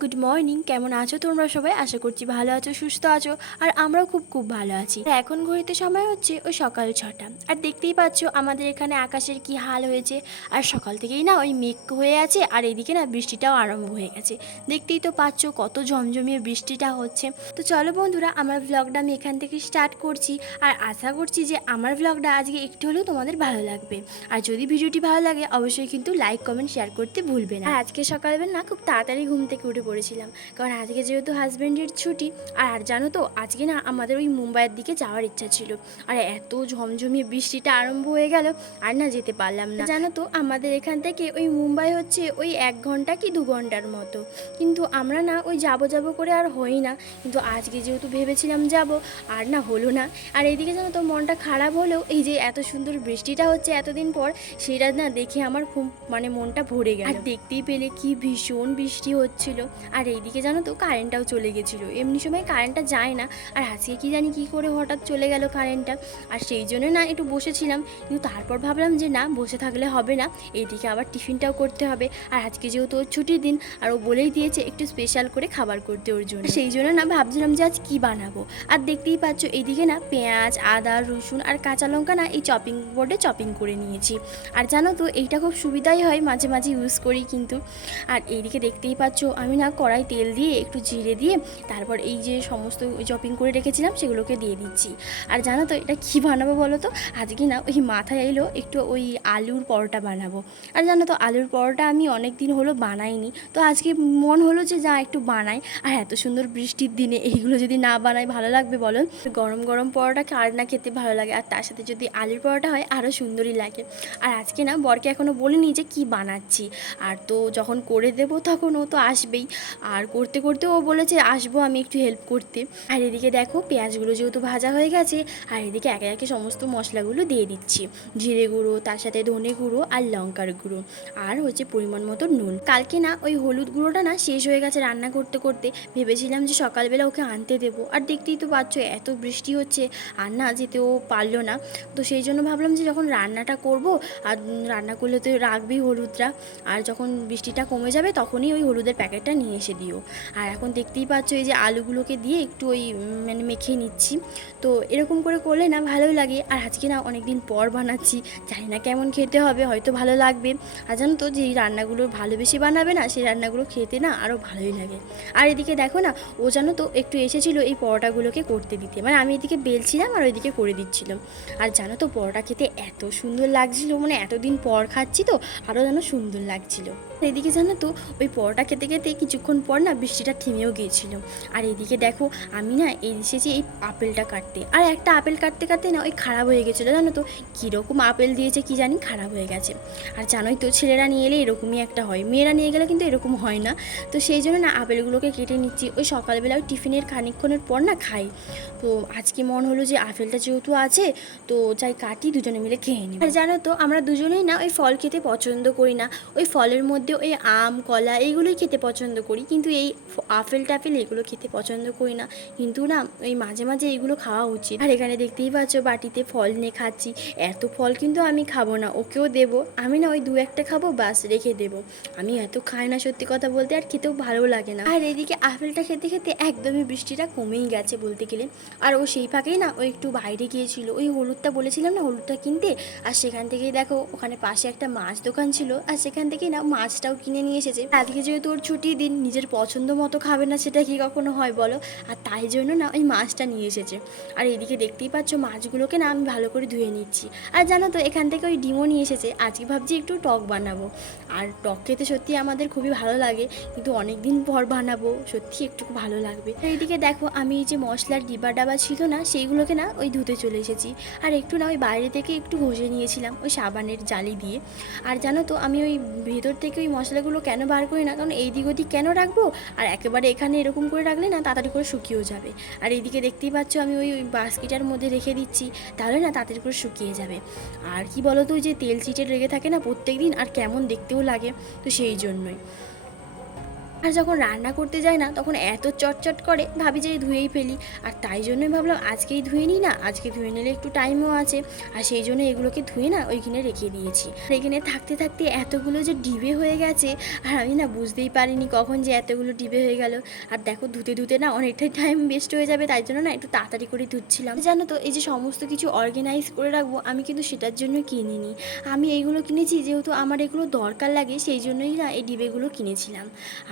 Good morning কেমন আছো তোমরা সবাই? আশা করছি ভালো আছো, সুস্থ আছো, আর আমরাও খুব খুব ভালো আছি। এখন ঘড়িতে সময় হচ্ছে ওই সকাল ছটা। আর দেখতেই পাচ্ছো আমাদের এখানে আকাশের কি হাল হয়েছে। আর সকাল থেকেই না ওই মেঘ হয়ে আছে, আর এদিকে না বৃষ্টিটাও আরম্ভ হয়ে গেছে। দেখতেই তো পাচ্ছো কত ঝমঝমিয়ে বৃষ্টিটা হচ্ছে। তো চলো বন্ধুরা, আমার ব্লগটা আমি এখান থেকে স্টার্ট করছি। আর আশা করছি যে আমার ব্লগটা আজকে একটু হলেও তোমাদের ভালো লাগবে। আর যদি ভিডিওটি ভালো লাগে, অবশ্যই কিন্তু লাইক কমেন্ট শেয়ার করতে ভুলবে না। আজকে সকালবেলা না খুব তাড়াতাড়ি ঘুম থেকে উঠে পড়েছিলাম। কারণ আজকে যেহেতু হাজব্যান্ডের ছুটি, আর আর জানো তো, আজকে না আমাদের ওই মুম্বাইয়ের দিকে যাওয়ার ইচ্ছা ছিল। আর এত ঝমঝমিয়ে বৃষ্টিটা আরম্ভ হয়ে গেল, আর না যেতে পারলাম না। জানো তো, আমাদের এখান থেকে ওই মুম্বাই হচ্ছে ওই এক ঘণ্টা কি দু ঘণ্টার মতো। কিন্তু আমরা না ওই যাব যাব করে আর হই না। কিন্তু আজকে যেহেতু ভেবেছিলাম যাব, আর না হলো না। আর এইদিকে জানো তো, মনটা খারাপ হলেও এই যে এত সুন্দর বৃষ্টিটা হচ্ছে এতদিন পর, সেটা না দেখে আমার খুব মানে মনটা ভরে গেল। আর দেখতেই পেলে কি ভীষণ বৃষ্টি হচ্ছিল। আর এইদিকে জানো তো কারেন্টটাও চলে গেছিল। এমনি সময় কারেন্টটা যায় না। আর আজকে কি জানি কি করে হঠাৎ চলে গেল কারেন্টটা আর সেই জন্য না একটু বসেছিলাম। কিন্তু তারপর ভাবলাম যে না, বসে থাকলে হবে না। এইদিকে আবার টিফিনটাও করতে হবে। আর আজকে যেহেতু ওর ছুটির দিন, আর ও বলেই দিয়েছে একটু স্পেশাল করে খাবার করতে ওর জন্য। সেই জন্য না ভাবছিলাম যে আজ কি বানাবো? আর দেখতেই পাচ্ছ এইদিকে না পেঁয়াজ, আদা, রসুন আর কাঁচা লঙ্কা না এই চপিং বোর্ডে চপিং করে নিয়েছি। আর জানো তো এইটা খুব সুবিধাই হয় মাঝে মাঝে ইউজ করি কিন্তু। আর এইদিকে দেখতেই পাচ্ছ আমি না কড়াই তেল দিয়ে একটু জিরে দিয়ে তারপর এই যে সমস্ত চপিং করে রেখেছিলাম সেগুলোকে দিয়ে দিচ্ছি। আর জানো তো এটা কী বানাবো বলো তো? আজকে না ওই মাথায় এলো একটু ওই আলুর পরোটা বানাবো। আর জানো তো আলুর পরোটা আমি অনেক দিন হলো বানাইনি। তো আজকে মন হলো যে যা একটু বানাই। আর এত সুন্দর বৃষ্টির দিনে এইগুলো যদি না বানাই ভালো লাগবে বলো? গরম গরম পরোটা কার না খেতে ভালো লাগে? আর তার সাথে যদি আলুর পরোটা হয় আরও সুন্দরই লাগে। আর আজকে না বরকে এখনও বলিনি যে কি বানাচ্ছি। আর তো যখন করে দেবো তখন ও তো আসবেই। আর করতে করতে ও বলেছে, আসব আমি একটু হেল্প করতে। আর এদিকে দেখো পেঁয়াজগুলো যেহেতু ভাজা হয়ে গেছে, আর এদিকে একে একে সমস্ত মশলাগুলো দিয়ে দিচ্ছি। জিরে গুঁড়ো, তার সাথে ধনে গুঁড়ো আর লঙ্কার গুঁড়ো। আর হচ্ছে পরিমাণ মতো নুন। কালকে না ওই হলুদ গুঁড়োটা না শেষ হয়ে গেছে রান্না করতে করতে। ভেবেছিলাম যে সকালবেলা ওকে আনতে দেবো। আর দেখতেই তো পাচ্ছ এত বৃষ্টি হচ্ছে, আর না যেতে ও পারল না। তো সেই জন্য ভাবলাম যে যখন রান্নাটা করব, আর রান্না করলে তো রাখবেই হলুদটা। আর যখন বৃষ্টিটা কমে যাবে তখনই ওই হলুদের প্যাকেটটা নিয়ে এসে দিও। আর এখন দেখতেই পাচ্ছ এই যে আলুগুলোকে দিয়ে একটু ওই মানে মেখে নিচ্ছি। তো এরকম করে করলে না ভালোই লাগে। আর আজকে না অনেক দিন পর বানাচ্ছি। জানি না কেমন খেতে হবে, হয়তো ভালো লাগবে। আর জানো তো যে রান্নাগুলো ভালোবেসে বানাবে না, সেই রান্নাগুলো খেতে না আরও ভালোই লাগে। আর এদিকে দেখো না, ও জানো তো একটু এসেছিল এই পরোটাগুলোকে করতে দিতে। মানে আমি এদিকে বেলছিলাম আর ওইদিকে করে দিচ্ছিলাম আর জানো তো পরোটা খেতে এত সুন্দর লাগছিল মানে এতদিন পর খাচ্ছি তো আরও যেন সুন্দর লাগছিল। এদিকে জানো তো, ওই পরোটা খেতে খেতে কিছুক্ষণ পর না বৃষ্টিটা থেমেও গিয়েছিল। আর এদিকে দেখো, আমি না এসেছি এই আপেলটা কাটতে, আর একটা আপেল কাটতে কাটতে না ওই খারাপ হয়ে গেছিল জানো তো? কীরকম আপেল দিয়েছে কি জানি খারাপ হয়ে গেছে। আর জানোই তো, ছেলেরা নিয়ে এলে এরকমই একটা হয়, মেয়েরা নিয়ে গেলে কিন্তু এরকম হয় না। তো সেই জন্য না আপেলগুলোকে কেটে নিচ্ছি, ওই সকালবেলা ওই টিফিনের খানিকক্ষণের পর না খাই। তো আজকে মন হলো যে আপেলটা যেহেতু আছে, তো যাই কাটি দুজনে মিলে খেয়ে নিই। আর জানো তো, আমরা দুজনেই না ওই ফল খেতে পছন্দ করি না। ওই ফলের মধ্যে ওই আম, কলা, এইগুলোই খেতে পছন্দ করি, কিন্তু এই আপেল টাপেল এগুলো খেতে পছন্দ করি না। কিন্তু না ওই মাঝে মাঝে এগুলো খাওয়া উচিত। আর এখানে দেখতেই পাচ্ছ বাটিতে ফল নিয়ে খাচ্ছি। এত ফল কিন্তু আমি খাব না, ওকেও দেবো। আমি না ওই দু একটা খাব বাস রেখে দেবো। আমি এত খাই না, সত্যি কথা বলতে, আর খেতেও ভালো লাগে না। আর এদিকে আপেলটা খেতে খেতে একদমই বৃষ্টিটা কমেই গেছে বলতে গেলে। আর ও সেই ফাঁকেই না, ও একটু বাইরে গিয়েছিল। ওই হলুদটা বলেছিলাম না, হলুদটা কিনতে? আর সেখান থেকেই দেখো, ওখানে পাশে একটা মাছ দোকান ছিল। আর সেখান থেকেই না, মাছটাও কিনে নিয়ে এসেছে। আজকে যেহেতু ওর ছুটির দিন নিজের পছন্দ মতো খাবে না সেটা কি কখনো হয় বলো? আর তাই জন্য না ওই মাছটা নিয়ে এসেছে। আর এদিকে দেখতেই পাচ্ছ মাছগুলোকে না আমি ভালো করে ধুয়ে নিচ্ছি। আর জানো তো এখান থেকে ওই ডিমও নিয়ে এসেছে, আজকে ভাবছি একটু টক বানাবো। আর টক খেতে সত্যি আমাদের খুবই ভালো লাগে, কিন্তু অনেক দিন পর বানাবো, সত্যি একটু ভালো লাগবে। আর এইদিকে দেখো আমি এই যে মশলার ডিবা ডাবা ছিল না, সেইগুলোকে না ওই ধুতে চলে এসেছি। আর একটু না ওই বাইরে থেকে একটু ঘষে নিয়েছিলাম ওই সাবানের জালি দিয়ে। আর জানো তো আমি ওই ভেতর থেকে ওই মশলাগুলো কেন বার করি না? কারণ এই দিক ওদিক কেন রাখব? আর একেবারে এখানে এরকম করে রাখলে না তাড়াতাড়ি করে শুকিয়েও যাবে। আর এইদিকে দেখতেই পাচ্ছ আমি ওই বাস্কেটার মধ্যে রেখে দিচ্ছি, তাহলে না তাড়াতাড়ি করে শুকিয়ে যাবে। আর কি বলো তো যে তেল চিটে লেগে থাকে না প্রত্যেক দিন আর কেমন দেখতেও লাগে। তো সেই জন্যই। আর যখন রান্না করতে যাই না, তখন এত চটচট করে, ভাবি যে ধুয়েই ফেলি। আর তাই জন্যই ভাবলাম আজকেই ধুয়ে নিই না, আজকে ধুয়ে নিলে একটু টাইমও আছে। আর সেই জন্য এগুলোকে ধুয়ে না ওইখানে রেখে দিয়েছি। এখানে থাকতে থাকতে এতগুলো যে ডিবে হয়ে গেছে, আর আমি না বুঝতেই পারিনি কখন যে এতগুলো ডিবে হয়ে গেল। আর দেখো ধুতে ধুতে না অনেকটাই টাইম ওয়েস্ট হয়ে যাবে, তাই জন্য না একটু তাড়াতাড়ি করে ধুচ্ছিলাম। জানো তো, এই যে সমস্ত কিছু অর্গানাইজ করে রাখব, আমি কিন্তু সেটার জন্য কিনিনি। আমি এইগুলো কিনেছি যেহেতু আমার এগুলো দরকার লাগে, সেই জন্যই না এই ডিবেগুলো কিনেছিলাম।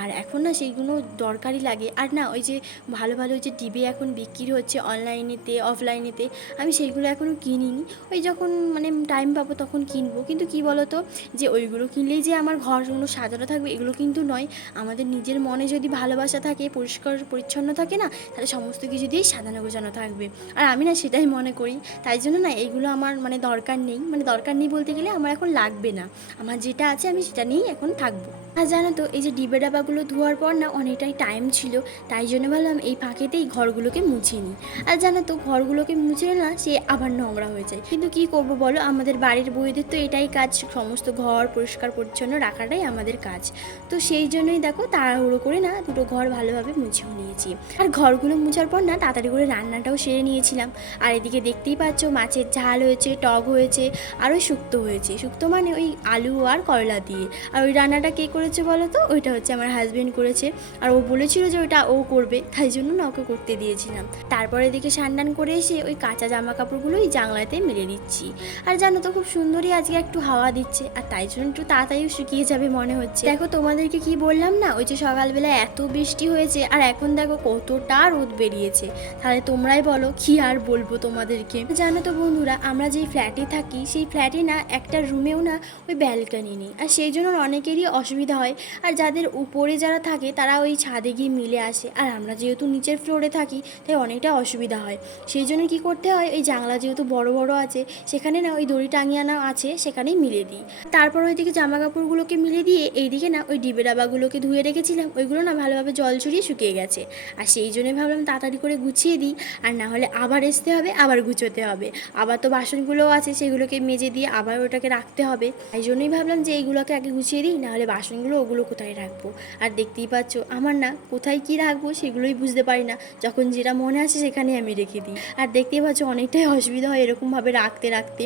আর এখন না সেইগুলো দরকারই লাগে। আর না ওই যে ভালো ভালো যে ডিবে এখন বিক্রি হচ্ছে অনলাইনেতে, অফলাইনেতে, আমি সেইগুলো এখনও কিনিনি। ওই যখন মানে টাইম পাবো তখন কিনবো। কিন্তু কি বলো তো যে ওইগুলো কিনলেই যে আমার ঘরগুলো সাজানো থাকবে, এগুলো কিন্তু নয়। আমাদের নিজের মনে যদি ভালোবাসা থাকে, পরিষ্কার, পরিচ্ছন্ন থাকে না, তাহলে সমস্ত কিছু দিয়েই সাজানো গোছানো থাকবে। আর আমি না সেটাই মনে করি। তাই জন্য না এইগুলো আমার মানে দরকার নেই। মানে দরকার নেই বলতে গেলে আমার এখন লাগবে না। আমার যেটা আছে আমি সেটা নিয়েই এখন থাকব। আর জানো তো, এই যে ডিবে ডাবাগুলো ধোয়ার পর না অনেকটাই টাইম ছিল, তাই জন্য ভাবলাম এই ফাঁকেতেই ঘরগুলোকে মুছে নিই। আর জানো তো, ঘরগুলোকে মুছলে না সে আবার নোংরা হয়ে যায়। কিন্তু কি করব বলো, আমাদের বাড়ির বউদের তো এটাই কাজ, সমস্ত ঘর পরিষ্কার পরিচ্ছন্ন রাখাটাই আমাদের কাজ। তো সেই জন্যই দেখো, তাড়াহুড়ো করে না দুটো ঘর ভালোভাবে মুছেও নিয়েছি। আর ঘরগুলো মুছার পর না তাড়াতাড়ি করে রান্নাটাও সেরে নিয়েছিলাম। আর এদিকে দেখতেই পাচ্ছ, মাছের ঝাল হয়েছে, টক হয়েছে, আরও শুক্তো হয়েছে। শুক্তো মানে ওই আলু আর করলা দিয়ে। আর ওই রান্নাটা কে করেছে বলো তো? ওইটা হচ্ছে আমার হাজব্যান্ড করেছে। আর ও বলেছিল যে ওটা ও করবে, তাই জন্য না ওকে করতে দিয়েছিলাম। তারপরে এদিকে সান্ডান করে এসে ওই কাঁচা জামা কাপড়গুলো ওই জানলাতে মেলে দিচ্ছি। আর জানো তো, খুব সুন্দরই আজকে একটু হাওয়া দিচ্ছে। আর তাই জন্য একটু তাড়াতাড়ি শুকিয়ে যাবে মনে হচ্ছে। দেখো তোমাদেরকে কি বললাম না? ওই যে সকালবেলা এত বৃষ্টি হয়েছে, আর এখন দেখো কতটা রোদ বেরিয়েছে। তাহলে তোমরাই বলো, কি আর বলব তোমাদেরকে? জানো তো বন্ধুরা, আমরা যেই ফ্ল্যাটে থাকি, সেই ফ্ল্যাটে না, একটা রুমেও না ওই ব্যালকানি নেই। আর সেই জন্য অনেকেরই অসুবিধা হয়। আর যাদের উপরে যারা থাকে, তারা ওই ছাদে গিয়ে মিলে আসে। আর আমরা যেহেতু নিচের ফ্লোরে থাকি, তাই অনেকটা অসুবিধা হয়। সেই জন্য কী করতে হয় ওই জানলা যেহেতু বড় বড় আছে, সেখানে না ওই দড়ি টাঙিয়ে আনা আছে, সেখানেই মিলে দিই। তারপর ওইদিকে জামা কাপড়গুলোকে মিলে দিয়ে, এইদিকে না ওই ডিবে ডাবাগুলোকে ধুয়ে রেখেছিলাম। ওইগুলো না ভালোভাবে জল ছড়িয়ে শুকিয়ে গেছে। আর সেই জন্যই ভাবলাম তাড়াতাড়ি করে গুছিয়ে দিই। আর না হলে আবার আসতে হবে, আবার গুছোতে হবে। আবার তো বাসনগুলোও আছে, সেগুলোকে মেজে দিয়ে আবার ওটাকে রাখতে হবে। তাই জন্যই ভাবলাম যে এইগুলোকে আগে গুছিয়ে দিই নাহলে বাসনগুলো ওগুলো কোথায় রাখব? আর দেখতেই পাচ্ছ আমার না কোথায় কি রাখব সেগুলোই বুঝতে পারি না। যখন যেটা মনে আছে সেখানেই আমি রেখে দিই। আর দেখতেই পাচ্ছ অনেকটাই অসুবিধা হয় এরকমভাবে রাখতে রাখতে।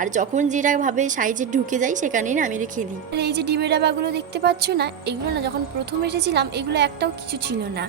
আর যখন যেটা ভাবে সাইজে ঢুকে যাই সেখানেই না আমি রেখে দিই। আর এই যে ডিবে ডাবাগুলো দেখতে পাচ্ছ না এগুলো না যখন প্রথম এসেছিলাম এগুলো একটাও কিছু ছিল না।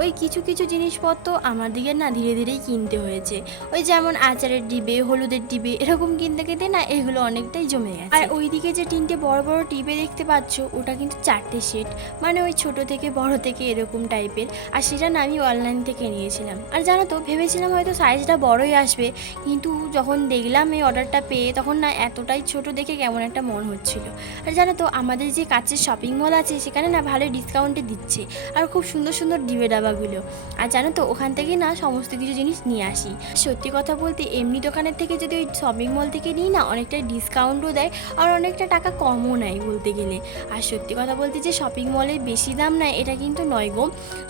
ওই কিছু কিছু জিনিসপত্র আমার দিকে না ধীরে ধীরেই কিনতে হয়েছে। ওই যেমন আচারের ডিবে হলুদের ডিবে এরকম কিনতে কিনতে না এগুলো অনেকটাই জমে গেছে। আর ওইদিকে যে তিনটে বড় বড় ডিবে দেখতে পাচ্ছ ওটা কিন্তু চারটে সেট মানে ওই ছোট থেকে বড় থেকে এরকম টাইপের আর সেটা না আমি অনলাইন থেকে নিয়েছিলাম। আর জানো তো, ভেবেছিলাম হয়তো সাইজটা বড়ই আসবে, কিন্তু যখন দেখলাম এই অর্ডারটা পেয়ে, তখন না এতটাই ছোট দেখে কেমন একটা মন হচ্ছিল। আর জানো তো, আমাদের যে কাছের শপিং মল আছে, সেখানে না ভালো ডিসকাউন্টে দিচ্ছে, আর খুব সুন্দর সুন্দর ডিবে ডাবাগুলো আর জানো তো, ওখান থেকে না সমস্ত কিছু জিনিস নিয়ে আসি। সত্যি কথা বলতে, এমনি দোকানের থেকে যদি ওই শপিং মল থেকে নিই না অনেকটা ডিসকাউন্টও দেয়, আর অনেকটা টাকা কমও নেয় বলতে গেলে। আর সত্যি কথা বলতে যে শপিং মলে বেশি দাম নেয় এটা কিন্তু নয় গো।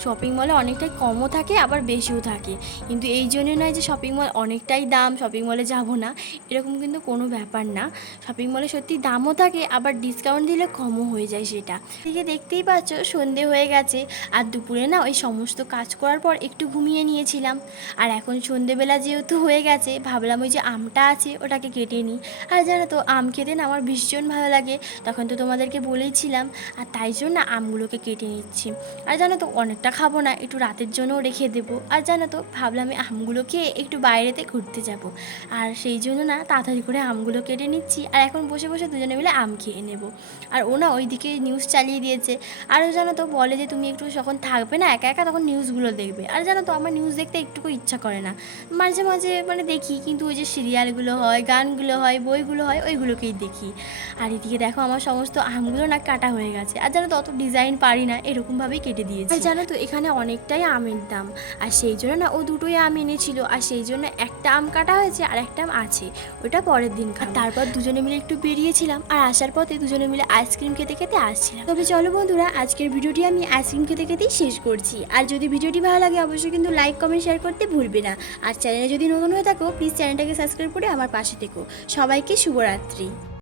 শপিং মলে অনেকটাই কমও থাকে, আবার বেশিও থাকে। কিন্তু এই জন্য নয় যে শপিং মল অনেকটাই দাম শপিং মলে যাব না, এরকম কিন্তু কোনো ব্যাপার না। শপিং মলে সত্যি দামও থাকে, আবার ডিসকাউন্ট দিলে কমও হয়ে যায় সেটা। এদিকে দেখতেই পাচ্ছ, সন্ধে হয়ে গেছে, আর দুপুরে না ওই সমস্ত কাজ করার পর একটু ঘুমিয়ে নিয়েছিলাম। আর এখন সন্ধেবেলা যেহেতু হয়ে গেছে, ভাবলাম ওই যে আমটা আছে, ওটাকে কেটে নিই। আর জানো তো, আম খেতে না আমার ভীষণ ভালো লাগে। তখন তো তোমাদেরকে বলেইছিলাম আর তাই জন্য আমগুলোকে কেটে নিচ্ছি। আর জানো তো, অনেকটা খাব না, একটু রাতের জন্যও রেখে দেবো। আর জানো তো, ভাবলাম আমি আমগুলো খেয়ে একটু বাইরেতে ঘুরতে যাব। আর সেই জন্য না, তাড়াতাড়ি করে আমগুলো কেটে নিচ্ছি। আর এখন বসে বসে দুজনে মিলে আম খেয়ে নেব। আর ও না ওইদিকে নিউজ চালিয়ে দিয়েছে। আরও জানো তো, বলে যে তুমি একটু যখন থাকবে না, একা একা তখন নিউজগুলো দেখবে। আর জানো তো, আমার নিউজ দেখতে একটুকু ইচ্ছা করে না। মাঝে মাঝে মানে দেখি, কিন্তু ওই যে সিরিয়ালগুলো হয়, গানগুলো হয়, বইগুলো হয়, ওইগুলোকেই দেখি। আর এদিকে দেখো, আমার সমস্ত আমগুলো না কাটা হয়ে গেছে। আর জানো তো অত ডিজাইন পারি না এরকমভাবেই কেটে দিয়েছি। আর জানো তো এখানে অনেকটাই আমের দাম। আর সেই জন্য না ও দুটোই আম এনেছিল। আর সেই জন্য একটা আম কাটা হয়েছে আর একটা আম আছে। ওটা পরের দিন খা তারপর দুজনে মিলে একটু বেরিয়েছিলাম। আর আসার পথে দুজনে মিলে আইসক্রিম খেতে খেতে আসছিলাম। তবে চলো বন্ধুরা আজকের ভিডিওটি আমি আইসক্রিম খেতে খেতেই শেষ করছি। আর যদি ভিডিওটি ভালো লাগে অবশ্যই কিন্তু লাইক কমেন্ট শেয়ার করতে ভুলবে না। আর চ্যানেলে যদি নতুন হয়ে থাকো প্লিজ চ্যানেলটাকে সাবস্ক্রাইব করে আমার পাশে থেকো। সবাইকে শুভরাত্রি।